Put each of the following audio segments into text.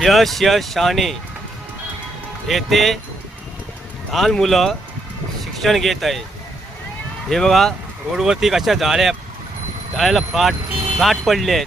यश यश शाणे येथे लहान मुलं शिक्षण घेत आहे. हे बघा रोडवरती कशा जाळ्या जाळ्याला फाट फाट पडले आहेत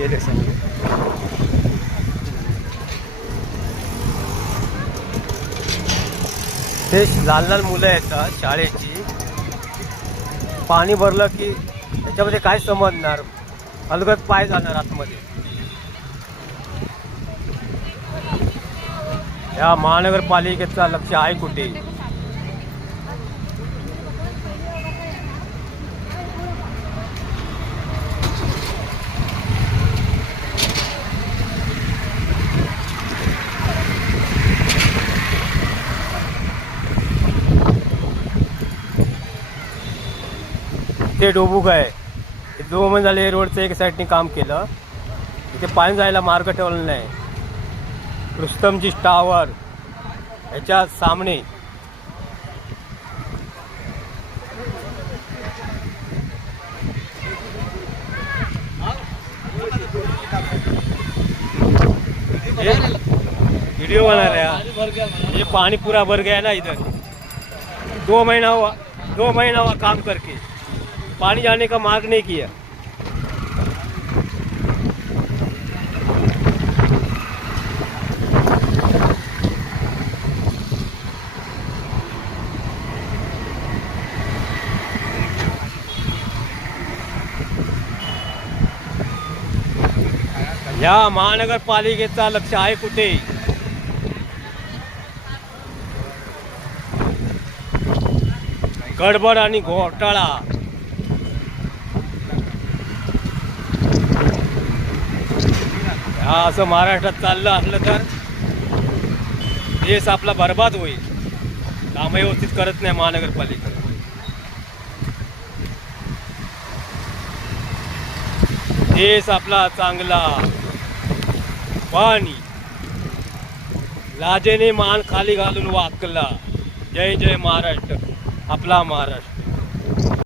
केले सांगितले ते लहान लहान मुलं येतात शाळेची? पाणी भरलं की त्याच्यामध्ये काय समजणार? अलगत पाय जाणार आतमध्ये. या महानगरपालिकेचा लक्ष आहे कुठे? ते डोबूक आहे. दोन महिने झाले रोडचं एक साईडने काम केलं. इथे पाणी जायला मार्ग ठेवला नाही. रुस्तमजी टावर ह्याच्या सामने. व्हिडिओ बना रहे हैं ये पानी पूरा भर गया ना इधर दो महीना हुआ दो महीना हुआ काम करके. पानी जाने का मार्ग नहीं किया। या महानगरपालिकेचा लक्ष आहे कुठे? गडबड आणि घोटाळा। हा असं महाराष्ट्रात चाललं असलं तर देश आपला बर्बाद होईल. काम व्यवस्थित करत नाही महानगरपालिका. देश आपला चांगला. पाणी. लाजेने मान खाली घालून वाकला. जय जय महाराष्ट्र. आपला महाराष्ट्र.